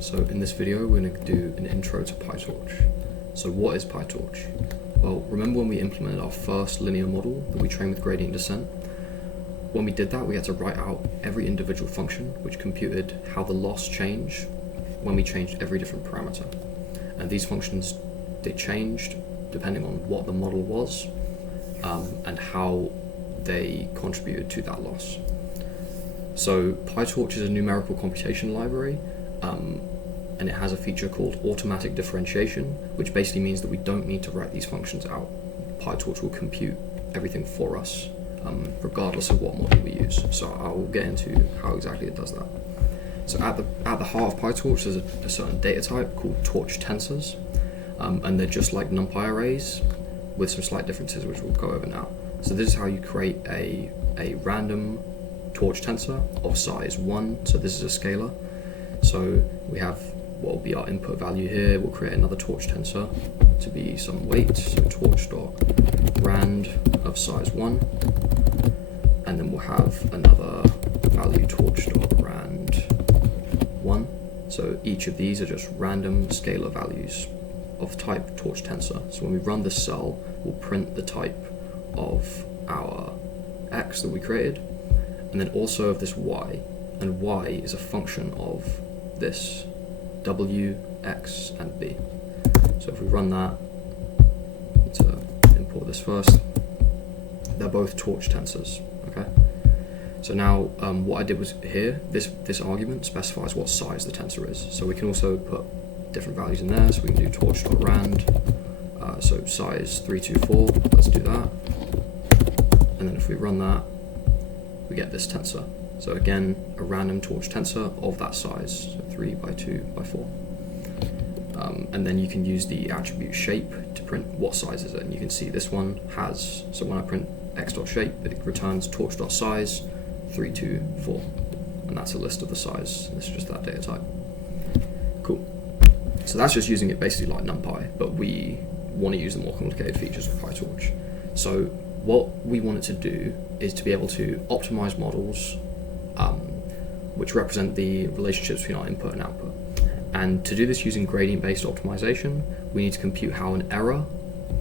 So in this video we're going to do an intro to PyTorch. So what is PyTorch? Well, remember when we implemented our first linear model that we trained with gradient descent? When we did that, we had to write out every individual function which computed how the loss changed when we changed every different parameter. And these functions, they changed depending on what the model was and how they contributed to that loss. So PyTorch is a numerical computation library, and it has a feature called automatic differentiation, which basically means that we don't need to write these functions out. PyTorch will compute everything for us, regardless of what model we use. So I will get into how exactly it does that. So at the heart of PyTorch, there's a certain data type called torch tensors, and they're just like NumPy arrays with some slight differences, which we'll go over now. So this is how you create a random torch tensor of size 1. So this is a scalar. So we have what will be our input value here. We'll create another torch tensor to be some weight. So torch.rand of size 1. And then we'll have another value torch.rand 1. So each of these are just random scalar values of type torch tensor. So when we run this cell, we'll print the type of our x that we created, and then also of this y, and y is a function of this w, x, and b. So if we run that, need to import this first, they're both torch tensors, okay? So now what I did was here, this argument specifies what size the tensor is. So we can also put different values in there, so we can do torch.rand, so size 324, let's do that. And then if we run that, we get this tensor. So again, a random torch tensor of that size, so 3 by 2 by 4. And then you can use the attribute shape to print what size is it. And you can see this one has, so when I print x.shape, it returns torch.size 324. And that's a list of the size. This is just that data type. Cool. So that's just using it basically like NumPy, but we want to use the more complicated features of PyTorch. So what we want it to do is to be able to optimize models which represent the relationships between our input and output. And to do this using gradient-based optimization, we need to compute how an error,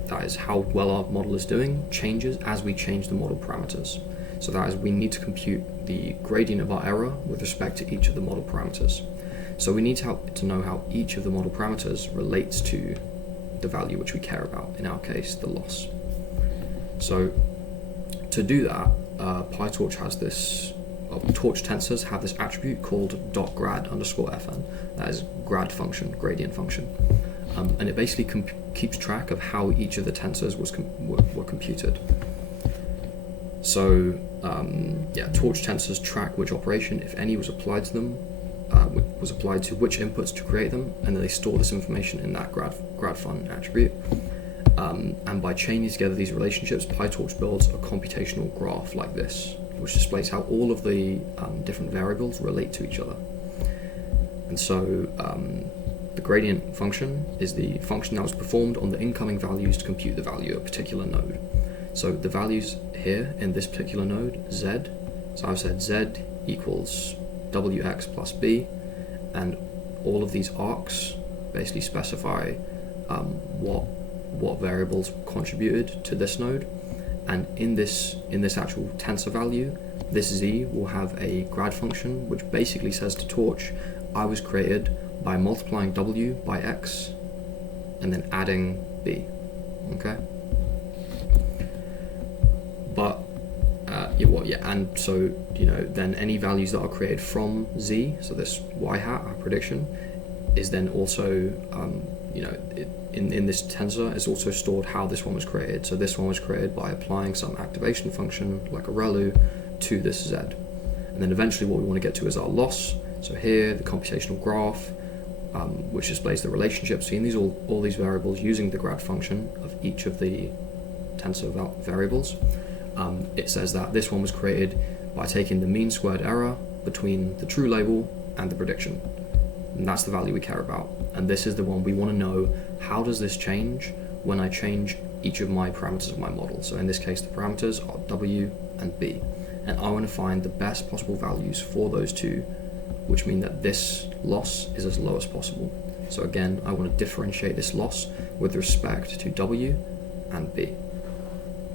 that is how well our model is doing, changes as we change the model parameters. So that is, we need to compute the gradient of our error with respect to each of the model parameters. So we need to know how each of the model parameters relates to the value which we care about, in our case, the loss. So to do that, PyTorch has this, torch tensors have this attribute called .grad_fn. That is grad function, gradient function. And it basically keeps track of how each of the tensors were computed. So torch tensors track which operation, if any, was applied to them, was applied to which inputs to create them, and then they store this information in that grad_fun attribute. And by chaining together these relationships, PyTorch builds a computational graph like this, which displays how all of the different variables relate to each other. And so the gradient function is the function that was performed on the incoming values to compute the value of a particular node. So the values here in this particular node, z, so I've said z equals wx plus b, and all of these arcs basically specify what variables contributed to this node. And in this actual tensor value, this z will have a grad function which basically says to Torch, I was created by multiplying w by x and then adding b, okay? But and so then any values that are created from z, so this y hat, our prediction, is then also in this tensor is also stored how this one was created. So this one was created by applying some activation function like a relu to this z. And then eventually what we want to get to is our loss. So here the computational graph, which displays the relationship between all these variables using the grad function of each of the tensor variables. It says that this one was created by taking the mean squared error between the true label and the prediction. And that's the value we care about. And this is the one we want to know, how does this change when I change each of my parameters of my model? So in this case, the parameters are w and b. And I want to find the best possible values for those two which mean that this loss is as low as possible. So again, I want to differentiate this loss with respect to W and B.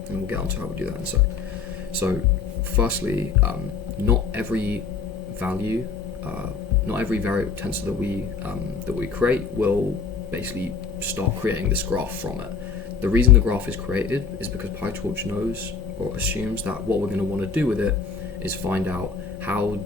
And we'll get onto how we do that in a sec. So firstly, not every value, not every variable tensor that we create will basically start creating this graph from it. The reason the graph is created is because PyTorch knows or assumes that what we're going to want to do with it is find out how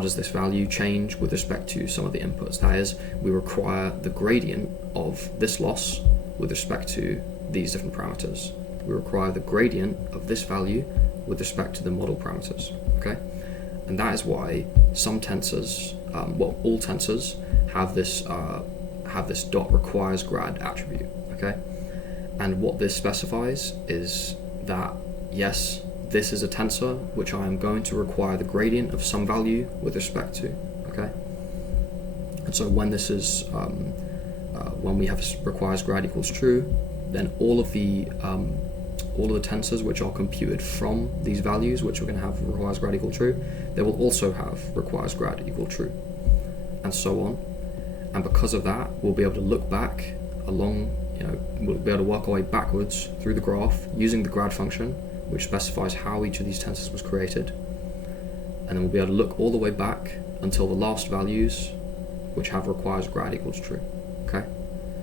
does this value change with respect to some of the inputs. That is, we require the gradient of this loss with respect to these different parameters. We require the gradient of this value with respect to the model parameters, okay? And that is why some tensors, all tensors have this dot requires grad attribute, okay? And what this specifies is that, yes, this is a tensor which I am going to require the gradient of some value with respect to, okay? And so when this is, when we have requires grad equals true, then all of the tensors which are computed from these values, which we're going to have requires grad equal true, they will also have requires grad equal true, and so on. And because of that, we'll be able to look back along, we'll be able to work our way backwards through the graph using the grad function, which specifies how each of these tensors was created. And then we'll be able to look all the way back until the last values, which have requires grad equals true, okay?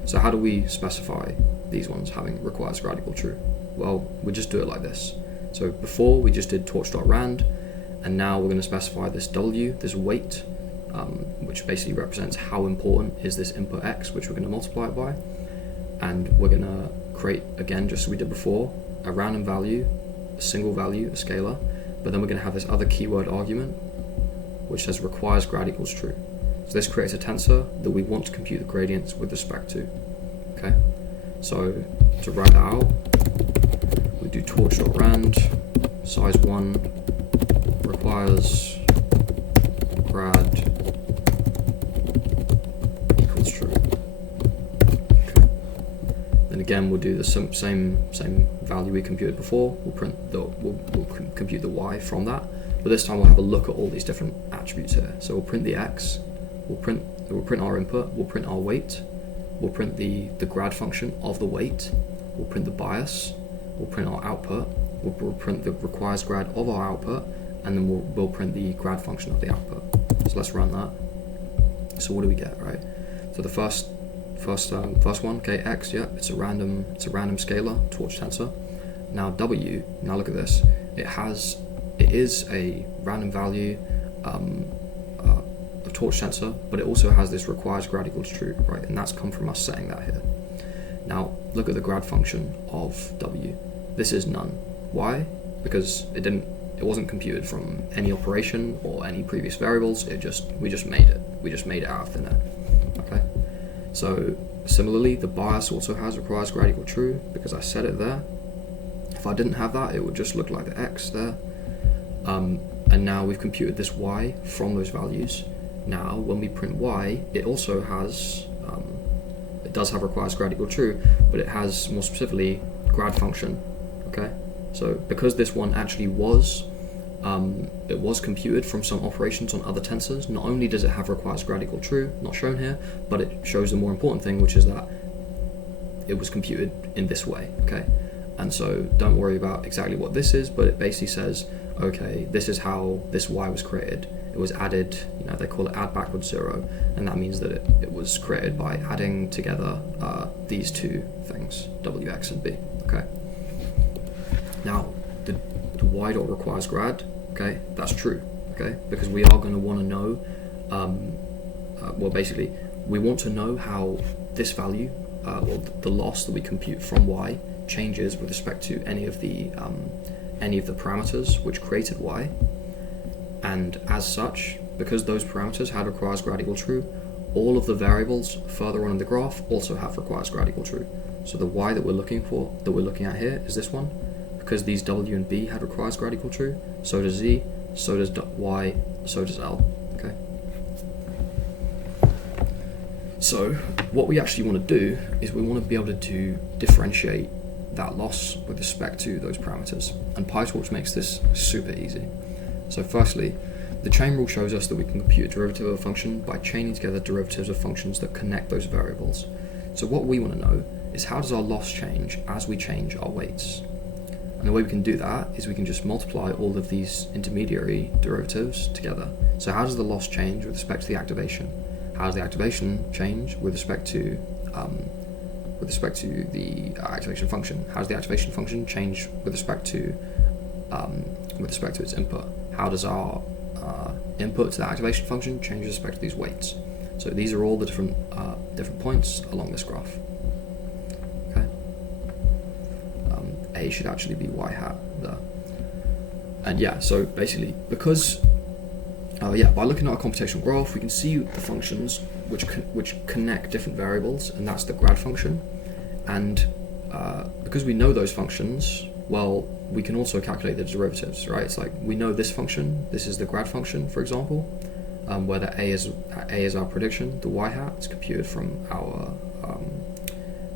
So how do we specify these ones having requires grad equal true? Well, we just do it like this. So before we just did torch.rand, and now we're going to specify this W, this weight, which basically represents how important is this input X, which we're going to multiply it by. And we're going to create, again, just as we did before, a random value, a single value, a scalar, but then we're going to have this other keyword argument, which says requires grad equals true. So this creates a tensor that we want to compute the gradients with respect to, okay? So to write that out, we do torch.rand, size 1, requires grad equals true. Okay. Then again, we'll do the same value we computed before. We'll compute the y from that, but this time we'll have a look at all these different attributes here. So we'll print the x, we'll print our input, we'll print our weight, we'll print the grad function of the weight, we'll print the bias, we'll print our output, we'll print the requires grad of our output, and then we'll print the grad function of the output. So let's run that. So what do we get, right? So the first one, okay, x, yeah, it's a random scalar, torch tensor. Now W, now look at this. It is a random value, a torch tensor, but it also has this requires grad equals true, right? And that's come from us setting that here. Now look at the grad function of W. This is none. Why? Because it wasn't computed from any operation or any previous variables. We just made it. We just made it out of thin air. Okay. So similarly, the bias also has requires grad equal true because I set it there. If I didn't have that, it would just look like the x there. And now we've computed this y from those values. Now when we print y, it also has, it does have requires grad equal true, but it has more specifically grad function. Okay. So because this one actually was, it was computed from some operations on other tensors, not only does it have requires grad equal true, not shown here, but it shows the more important thing, which is that it was computed in this way, okay? And so don't worry about exactly what this is, but it basically says, okay, this is how this y was created. It was added, they call it add backwards 0, and that means that it was created by adding together these two things, wx and b, okay? Now, the y dot requires grad, okay, that's true, okay, because we are going to want to know, basically, we want to know how this value, the loss that we compute from y, changes with respect to any of the parameters which created y, and as such, because those parameters had requires grad equal true, all of the variables further on in the graph also have requires grad equal true. So the y that we're looking at here is this one. Because these W and B had requires grad equal true, so does Z, so does Y, so does L, okay? So what we actually want to do is we want to be able to differentiate that loss with respect to those parameters, and PyTorch makes this super easy. So firstly, the chain rule shows us that we can compute a derivative of a function by chaining together derivatives of functions that connect those variables. So what we want to know is how does our loss change as we change our weights? And the way we can do that is we can just multiply all of these intermediary derivatives together. So how does the loss change with respect to the activation? How does the activation change with respect to the activation function? How does the activation function change with respect to its input? How does our input to the activation function change with respect to these weights? So these are all the different points along this graph. Okay. A should actually be y hat there. And yeah, so basically because by looking at our computational graph, we can see the functions which connect different variables, and that's the grad function. And because we know those functions, well, we can also calculate the derivatives, right? It's like we know this function, this is the grad function, for example, where the a is our prediction, the y hat is computed from our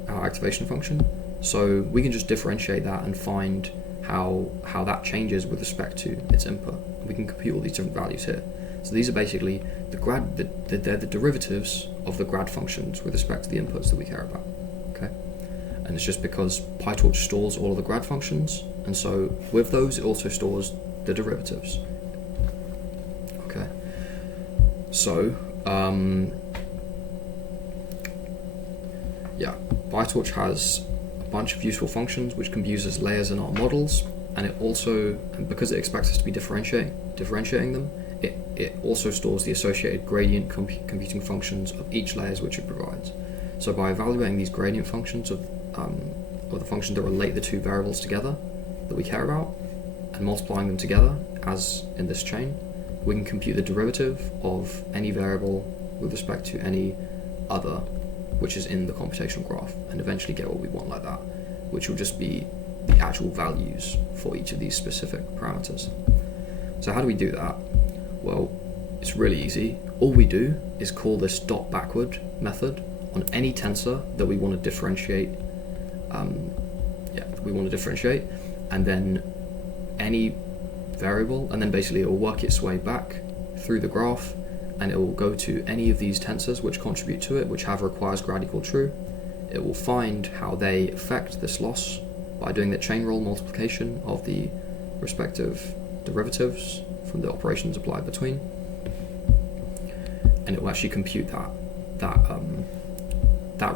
activation function. So we can just differentiate that and find how that changes with respect to its input. We can compute all these different values here. So these are basically they're the derivatives of the grad functions with respect to the inputs that we care about. Okay, and it's just because PyTorch stores all of the grad functions, and so with those it also stores the derivatives. Okay, so PyTorch has a bunch of useful functions which can be used as layers in our models, and it also, and because it expects us to be differentiating them, it also stores the associated gradient computing functions of each layers which it provides. So by evaluating these gradient functions of the functions that relate the two variables together that we care about, and multiplying them together, as in this chain, we can compute the derivative of any variable with respect to any other which is in the computational graph, and eventually get what we want like that, which will just be the actual values for each of these specific parameters. So how do we do that? Well, it's really easy. All we do is call this dot backward method on any tensor that we want to differentiate. And then any variable, and then basically it will work its way back through the graph, and it will go to any of these tensors which contribute to it, which have requires grad equal true. It will find how they affect this loss by doing the chain rule multiplication of the respective derivatives from the operations applied between, and it will actually compute that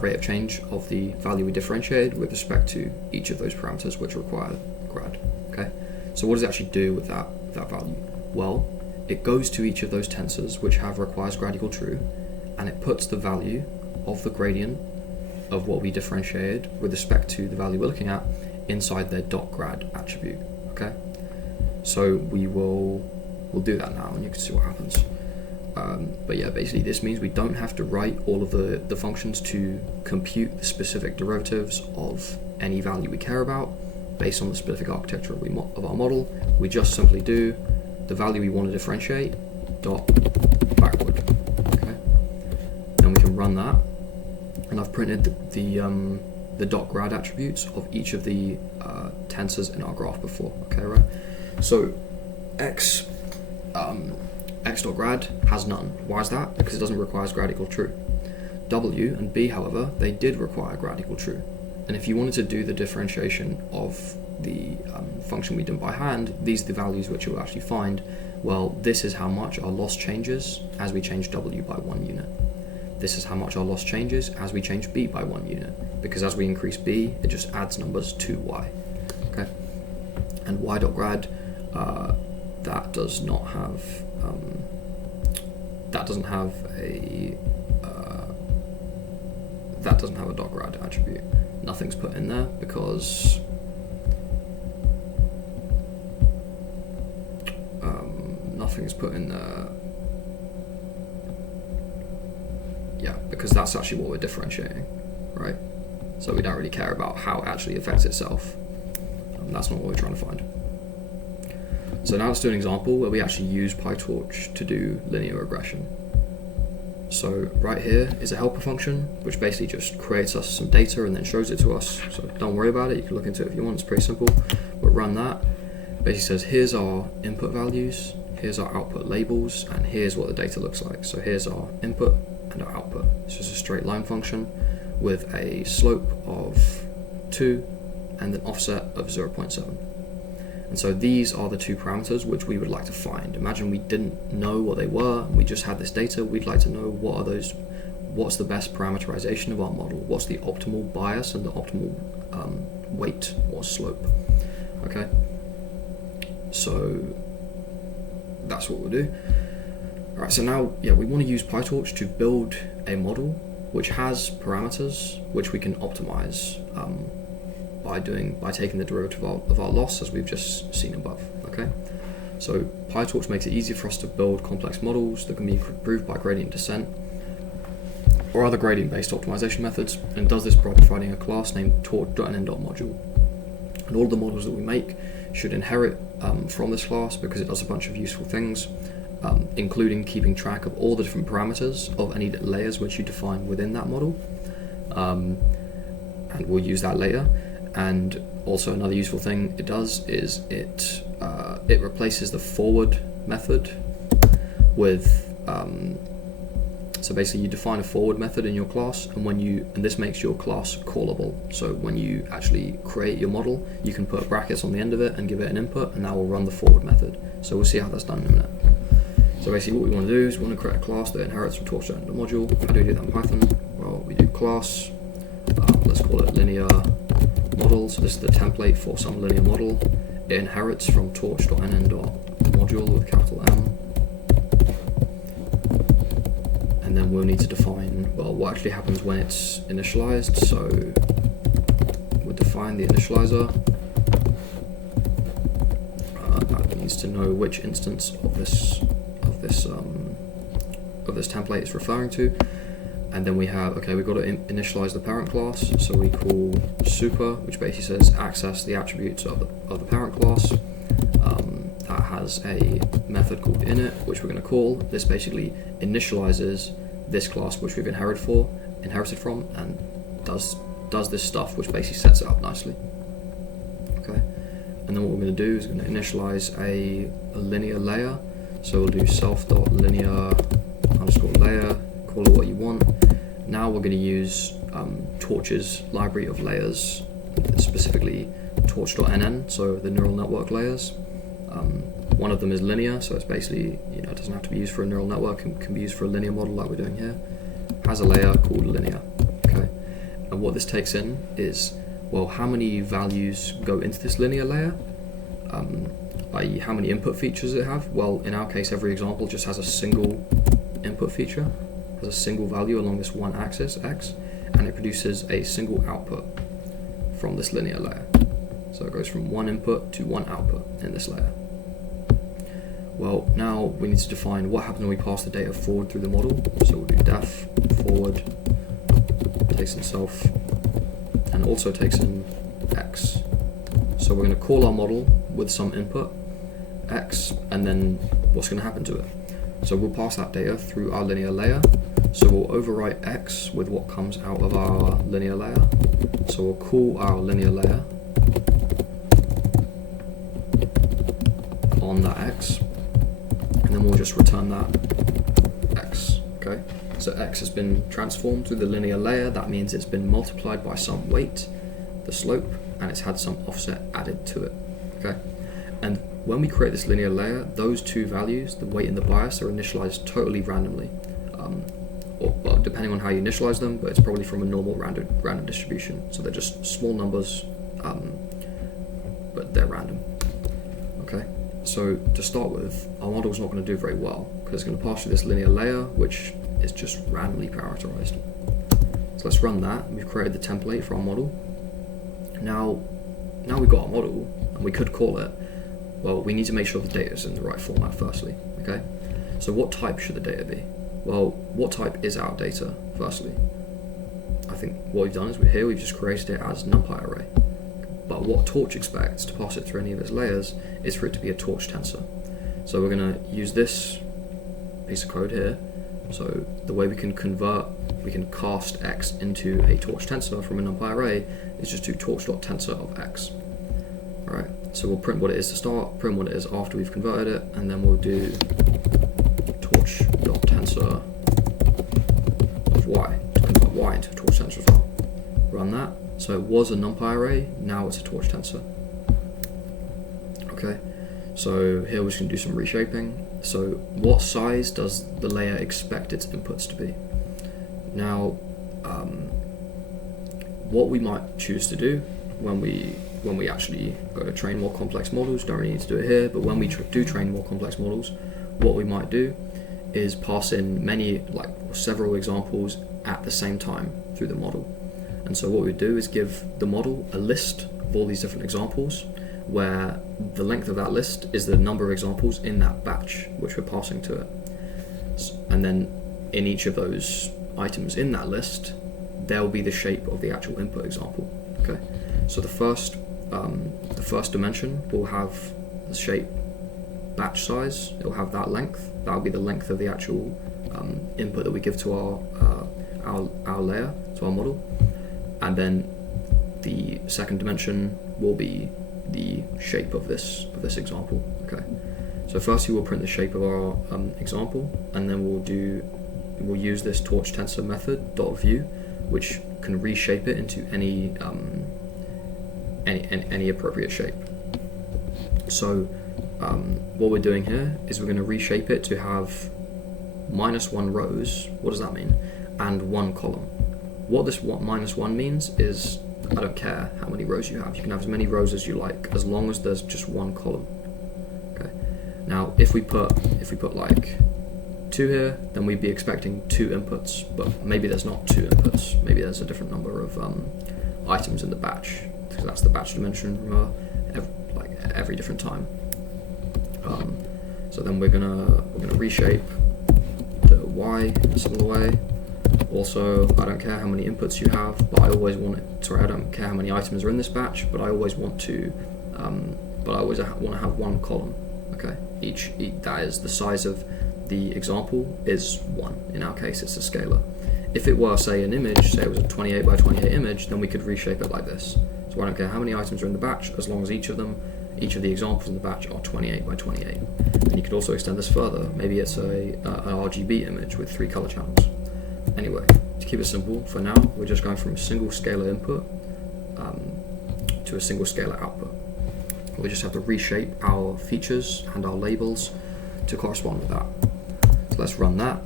rate of change of the value we differentiated with respect to each of those parameters which require grad. Okay, so what does it actually do with that value? Well, it goes to each of those tensors which have requires grad equal true, and it puts the value of the gradient of what we differentiated with respect to the value we're looking at inside their dot grad attribute. Okay, so we'll do that now, and you can see what happens. But yeah, basically this means we don't have to write all of the functions to compute the specific derivatives of any value we care about based on the specific architecture of our model. We just simply do the value we want to differentiate dot backward. Okay, then we can run that, and I've printed the dot grad attributes of each of the tensors in our graph before. Okay, right? So x dot grad has none. Why is that? Because it doesn't require grad equal true. W and B, however, they did require grad equal true. And if you wanted to do the differentiation of the function we done by hand, these are the values which you will actually find. Well, this is how much our loss changes as we change W by 1 unit. This is how much our loss changes as we change B by 1 unit, because as we increase B, it just adds numbers to Y. Okay, and Y dot grad, that doesn't have a dot grad attribute. Nothing's put in there because because that's actually what we're differentiating, right? So we don't really care about how it actually affects itself. That's not what we're trying to find. So now let's do an example where we actually use PyTorch to do linear regression. So right here is a helper function, which basically just creates us some data and then shows it to us. So don't worry about it, you can look into it if you want, it's pretty simple. But run that. Basically says, here's our input values, here's our output labels, and here's what the data looks like. So here's our input and our output. It's just a straight line function with a slope of 2 and an offset of 0.7. And so these are the two parameters which we would like to find. Imagine we didn't know what they were, and we just had this data. We'd like to know what are those, what's the best parameterization of our model, what's the optimal bias and the optimal weight or slope. Okay, so that's what we'll do. All right, so now, yeah, we want to use PyTorch to build a model which has parameters which we can optimize by taking the derivative of our loss, as we've just seen above. Okay, so PyTorch makes it easier for us to build complex models that can be improved by gradient descent or other gradient-based optimization methods, and does this by providing a class named torch.nn.module. And all the models that we make should inherit from this class, because it does a bunch of useful things, including keeping track of all the different parameters of any layers which you define within that model, and we'll use that later. And also another useful thing it does is it replaces the forward method with so basically you define a forward method in your class, and this makes your class callable. So when you actually create your model, you can put brackets on the end of it and give it an input, and that will run the forward method. So we'll see how that's done in a minute. So basically what we want to do is we want to create a class that inherits from torch.nn.module. How do we do that in Python? Well, we do class, let's call it linear model. So this is the template for some linear model. It inherits from torch.nn.module with capital M. And then we'll need to define, well, what actually happens when it's initialized. So we'll define the initializer. That needs to know which instance of this template it's referring to. And then we have, okay, we've got to initialize the parent class. So we call super, which basically says access the attributes of the parent class. That has a method called init, which we're going to call. This basically initializes this class which we've inherited from, and does this stuff, which basically sets it up nicely. Okay, and then what we're going to do is we're going to initialize a linear layer. So we'll do self.linear underscore layer, call it what you want. Now we're going to use Torch's library of layers, specifically torch.nn, so the neural network layers. One of them is linear, so it's basically, it doesn't have to be used for a neural network, it can be used for a linear model like we're doing here. Has a layer called linear. Okay, and what this takes in is, well, how many values go into this linear layer, i.e. how many input features it have. Well, in our case, every example just has a single input feature, has a single value along this one axis, x, and it produces a single output from this linear layer. So it goes from one input to one output in this layer. Well, now we need to define what happens when we pass the data forward through the model. So we'll do def forward, takes in self, and also takes in x. So we're going to call our model with some input, x, and then what's going to happen to it. So we'll pass that data through our linear layer. So we'll overwrite x with what comes out of our linear layer. So we'll call our linear layer on that x, and then we'll just return that x. Okay, so x has been transformed through the linear layer. That means it's been multiplied by some weight, the slope, and it's had some offset added to it. Okay, and when we create this linear layer, those two values, the weight and the bias, are initialized totally randomly, well, depending on how you initialize them, but it's probably from a normal random distribution. So they're just small numbers, but they're random. Okay, so to start with, our model is not going to do very well because it's going to pass through this linear layer, which is just randomly parameterized. So let's run that. We've created the template for our model. Now we've got our model, and we could call it. Well, we need to make sure the data is in the right format firstly. Okay, so what type should the data be? Well, what type is our data firstly? I think what we've done is we've just created it as NumPy array. But what Torch expects to pass it through any of its layers is for it to be a Torch tensor. So we're going to use this piece of code here. So the way we can cast x into a Torch tensor from a NumPy array is just do torch.tensor of x. All right. So we'll print what it is to start, print what it is after we've converted it, and then we'll do torch.tensor of y, to convert y into a torch tensor as well. Run that. So it was a NumPy array, now it's a torch tensor. Okay, so here we're just going to do some reshaping. So what size does the layer expect its inputs to be? Now, what we might choose to do when we actually go to train more complex models, don't really need to do it here, but when we do train more complex models, what we might do is pass in several examples at the same time through the model. And so what we do is give the model a list of all these different examples, where the length of that list is the number of examples in that batch which we're passing to it. And then in each of those items in that list, there will be the shape of the actual input example. Okay, so the first dimension will have the shape batch size. It will have that length. That will be the length of the actual input that we give to our layer, to our model. And then the second dimension will be the shape of this example. Okay, so firstly we'll print the shape of our example, and then we'll use this torch tensor method .view, which can reshape it into any appropriate shape. So what we're doing here is we're going to reshape it to have -1 rows. What does that mean? And 1 column. What this -1 means is, I don't care how many rows you have. You can have as many rows as you like, as long as there's just 1 column. Okay. Now, if we put like 2 here, then we'd be expecting 2 inputs. But maybe there's not 2 inputs. Maybe there's a different number of items in the batch, because that's the batch dimension. Every different time. So then we're gonna reshape the y in a similar way. Also, I don't care how many inputs you have, but I don't care how many items are in this batch, but I always want to have 1 column. Okay, each that is the size of the example is 1. In our case, it's a scalar. If it were, say, an image, say it was a 28 by 28 image, then we could reshape it like this. So I don't care how many items are in the batch, as long as each of the examples in the batch are 28 by 28. And you could also extend this further. Maybe it's an RGB image with 3 color channels. Anyway, to keep it simple, for now, we're just going from a single scalar input to a single scalar output. We just have to reshape our features and our labels to correspond with that. So let's run that.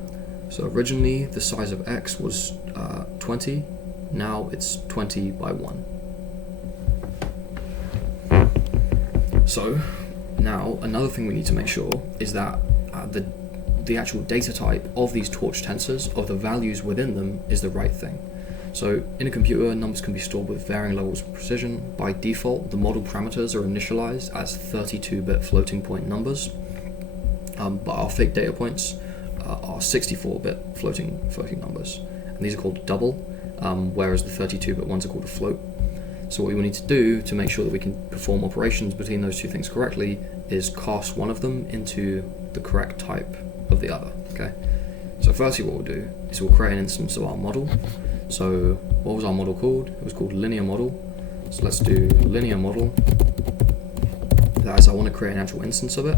So originally, the size of x was 20. Now it's 20 by 1. So now another thing we need to make sure is that the actual data type of these torch tensors, of the values within them, is the right thing. So in a computer, numbers can be stored with varying levels of precision. By default, the model parameters are initialized as 32-bit floating point numbers, but our fake data points are 64-bit floating numbers, and these are called double, whereas the 32-bit ones are called a float. So what we will need to do to make sure that we can perform operations between those two things correctly is cast one of them into the correct type of the other. Okay. So firstly, what we'll do is we'll create an instance of our model. So what was our model called? It was called linear model. So let's do linear model. That is, I want to create an actual instance of it.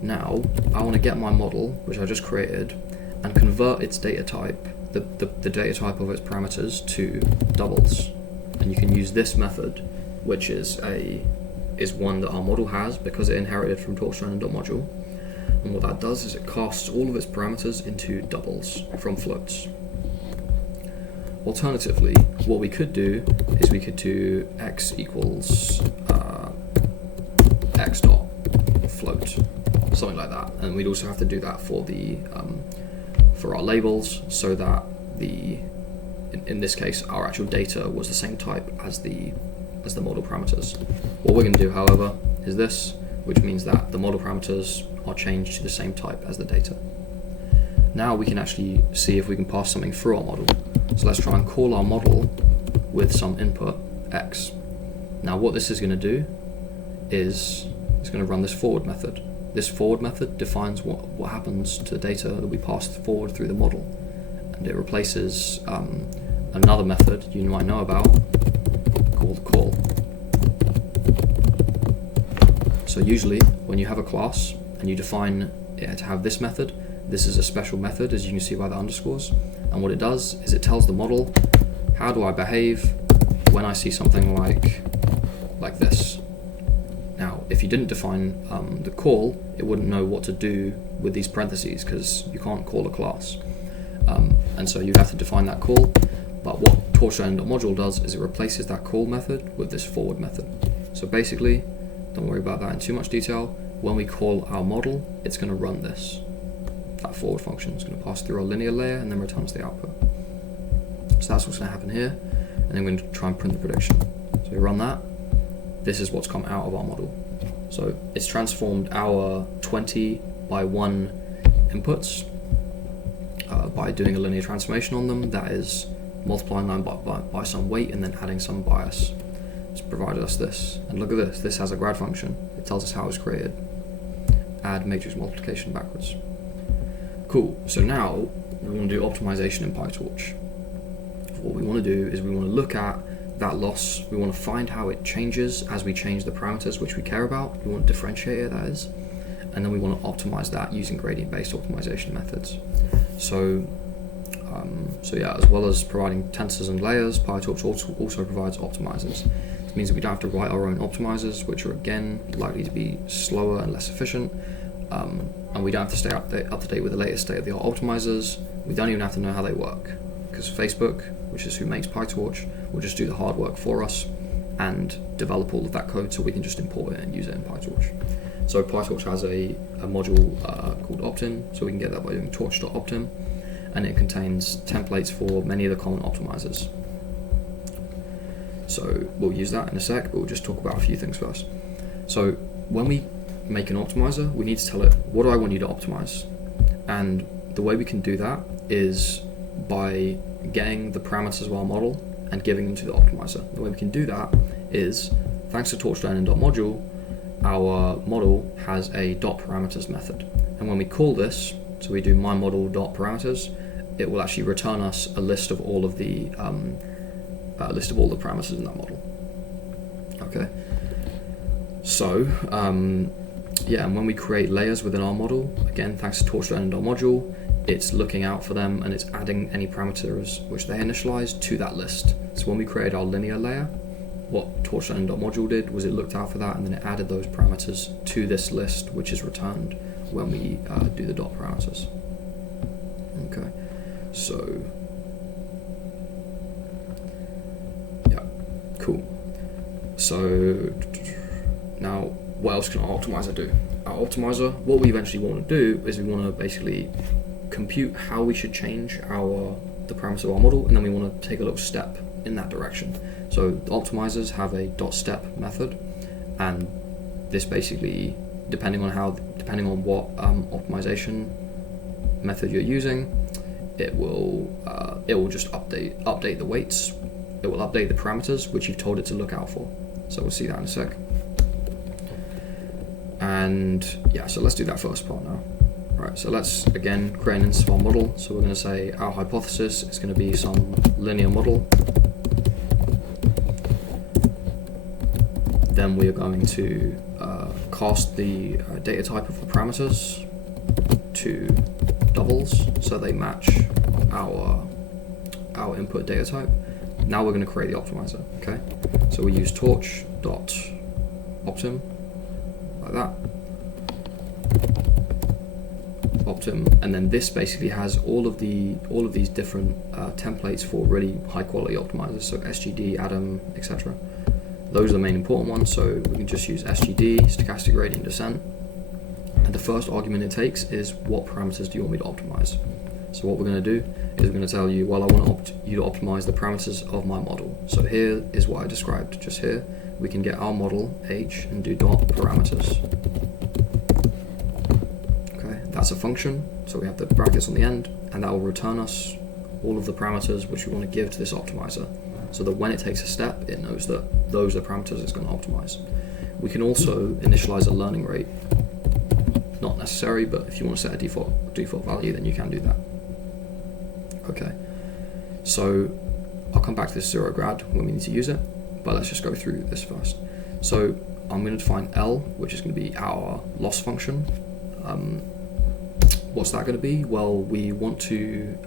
Now I want to get my model, which I just created, and convert its data type, the data type of its parameters, to doubles. And you can use this method, which is one that our model has because it inherited from torch_random.module. And what that does is it casts all of its parameters into doubles from floats. Alternatively, what we could do is we could do x equals x dot float, something like that. And we'd also have to do that for the for our labels, so that in this case our actual data was the same type as the model parameters. What we're going to do, however, is this, which means that the model parameters are changed to the same type as the data. Now we can actually see if we can pass something through our model. So let's try and call our model with some input x. Now what this is going to do is it's going to run this forward method. This forward method defines what happens to the data that we pass forward through the model, and it replaces another method you might know about called call. So usually when you have a class and you define it to have this method, this is a special method, as you can see by the underscores. And what it does is it tells the model, how do I behave when I see something like this? Now, if you didn't define the call, it wouldn't know what to do with these parentheses because you can't call a class. And so you have to define that call. But what torchString.module does is it replaces that call method with this forward method. So basically, don't worry about that in too much detail. When we call our model, it's going to run this. That forward function is going to pass through our linear layer and then returns the output. So that's what's going to happen here. And then we're going to try and print the prediction. So we run that. This is what's come out of our model. So it's transformed our 20 by 1 inputs by doing a linear transformation on them. That is multiplying them by some weight and then adding some bias. It's provided us this. And look at this. This has a grad function. It tells us how it's created. Add matrix multiplication backwards. Cool. So now we want to do optimization in PyTorch. What we want to do is we want to look at that loss. We want to find how it changes as we change the parameters which we care about. We want to differentiate it, that is. And then we want to optimize that using gradient-based optimization methods. So yeah, as well as providing tensors and layers, PyTorch also provides optimizers. This means that we don't have to write our own optimizers, which are again likely to be slower and less efficient. And we don't have to stay up to date with the latest state-of-the-art optimizers. We don't even have to know how they work, because Facebook, which is who makes PyTorch, will just do the hard work for us and develop all of that code so we can just import it and use it in PyTorch. So PyTorch has a module called optim, so we can get that by doing torch.optim, and it contains templates for many of the common optimizers. So we'll use that in a sec, but we'll just talk about a few things first. So when we make an optimizer, we need to tell it, what do I want you to optimize? And the way we can do that is by getting the parameters of our model and giving them to the optimizer. The way we can do that is, thanks to torchString.module, our model has a .parameters method. And when we call this, so we do myModel.parameters, it will actually return us a list of all of the parameters in that model. Okay. So yeah, and when we create layers within our model, again, thanks to torchString.module, it's looking out for them and it's adding any parameters which they initialize to that list. So when we created our linear layer, what torchString.module did was it looked out for that and then it added those parameters to this list, which is returned when we do the .parameters. Okay, so yeah, cool. So now, what else can our optimizer do? Our optimizer, what we eventually want to do is we want to basically compute how we should change the parameters of our model, and then we want to take a little step in that direction. So the optimizers have a .step method, and this basically, depending on what optimization method you're using, it will just update the weights. It will update the parameters which you've told it to look out for. So we'll see that in a sec. And yeah, so let's do that first part now. Right, so let's again create an instance of our model. So we're going to say our hypothesis is going to be some linear model. Then we are going to cast the data type of the parameters to doubles so they match our input data type. Now we're going to create the optimizer. Okay, so we use torch.optim like that. Optim, and then this basically has all of these different templates for really high quality optimizers, so SGD, Atom, etc. Those are the main important ones, so we can just use SGD, stochastic gradient descent, and the first argument it takes is what parameters do you want me to optimize. So what we're going to do is we're going to tell you, well, I want you to optimize the parameters of my model. So here is what I described just here. We can get our model H and do .parameters. That's a function, so we have the brackets on the end, and that will return us all of the parameters which we want to give to this optimizer, so that when it takes a step, it knows that those are the parameters it's going to optimize. We can also initialize a learning rate. Not necessary, but if you want to set a default value, then you can do that. Okay, so I'll come back to this zero grad when we need to use it, but let's just go through this first. So I'm going to define L, which is going to be our loss function. What's that going to be? Well, we want to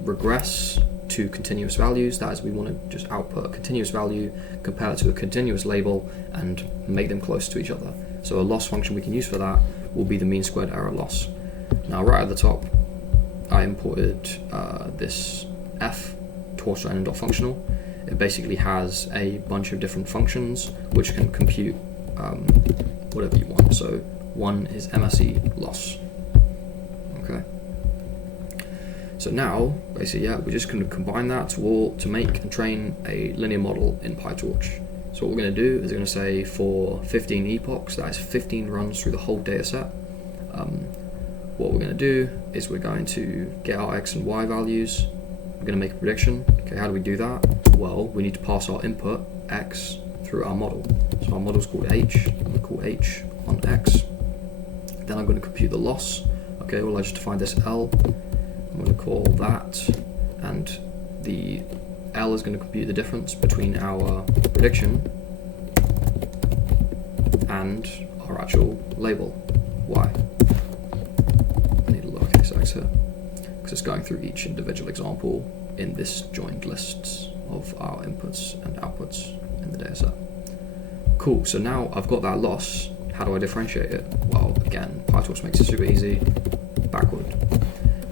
regress to continuous values. That is, we want to just output a continuous value, compare it to a continuous label, and make them close to each other. So a loss function we can use for that will be the mean squared error loss. Now, right at the top, I imported this f, torch.functional. It basically has a bunch of different functions which can compute whatever you want. So one is MSE loss. Okay. So now, basically, yeah, we're just going to combine that to make and train a linear model in PyTorch. So what we're going to do is we're going to say for 15 epochs, that is 15 runs through the whole data set. What we're going to do is we're going to get our x and y values. We're going to make a prediction. Okay, how do we do that? Well, we need to pass our input, x, through our model. So our model is called h. I'm going to call h on x. Then I'm going to compute the loss. Okay, well, I just defined this L. I'm going to call that, and the L is going to compute the difference between our prediction and our actual label, y. I need a lowercase x here, because it's going through each individual example in this joined lists of our inputs and outputs in the dataset. Cool, so now I've got that loss. How do I differentiate it? Well, again, PyTorch makes it super easy. Backward.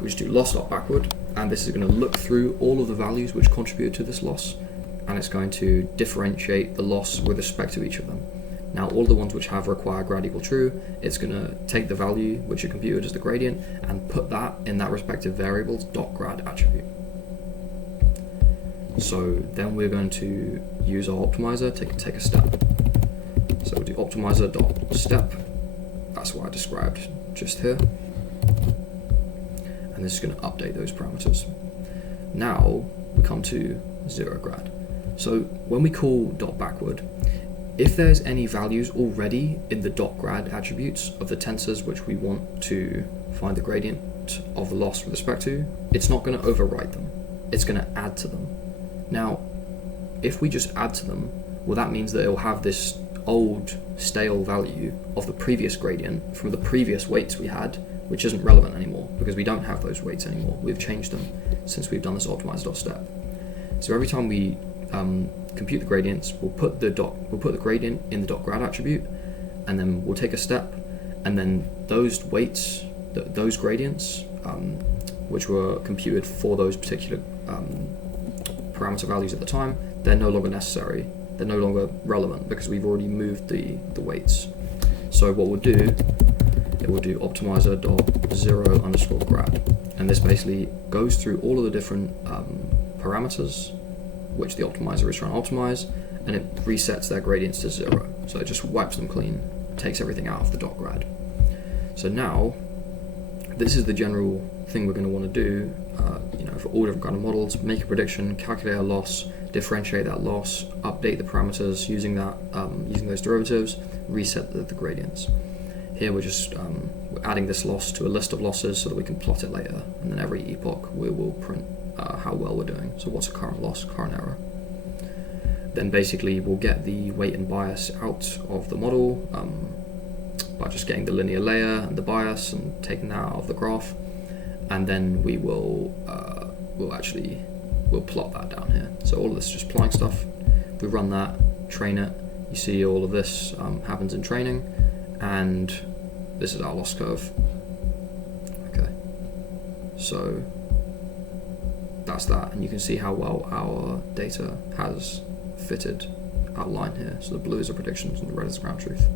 We just do loss.backward, and this is going to look through all of the values which contribute to this loss, and it's going to differentiate the loss with respect to each of them. Now, all the ones which have require grad equal true, it's going to take the value which you computed as the gradient and put that in that respective variable's .grad attribute. So then we're going to use our optimizer to take a step. So we'll do optimizer.step. That's what I described just here. And this is going to update those parameters. Now we come to 0 grad. So when we call .backward, if there's any values already in the .grad attributes of the tensors which we want to find the gradient of the loss with respect to, it's not going to overwrite them. It's going to add to them. Now, if we just add to them, well, that means that it will have this old stale value of the previous gradient from the previous weights we had, which isn't relevant anymore because we don't have those weights anymore. We've changed them since we've done this optimizer.step. So every time we compute the gradients, we'll put the gradient in the .grad attribute, and then we'll take a step, and then those weights, those gradients, which were computed for those particular parameter values at the time, they're no longer necessary. They're no longer relevant because we've already moved the weights. So what we'll do, it will do optimizer.0_grad, and this basically goes through all of the different parameters which the optimizer is trying to optimize, and it resets their gradients to 0. So it just wipes them clean, takes everything out of the .grad. So now, this is the general thing we're going to want to do, for all different kind of models: make a prediction, calculate a loss, differentiate that loss, update the parameters using that, using those derivatives, reset the gradients. Here we're just we're adding this loss to a list of losses so that we can plot it later, and then every epoch we will print how well we're doing. So what's a current loss, current error. Then basically we'll get the weight and bias out of the model by just getting the linear layer and the bias and taking that out of the graph, and then we will we'll plot that down here. So all of this is just plotting stuff. We run that, train it. You see all of this happens in training, and this is our loss curve. Okay, so that's that, and you can see how well our data has fitted our line here. So the blue is the predictions and the red is the ground truth.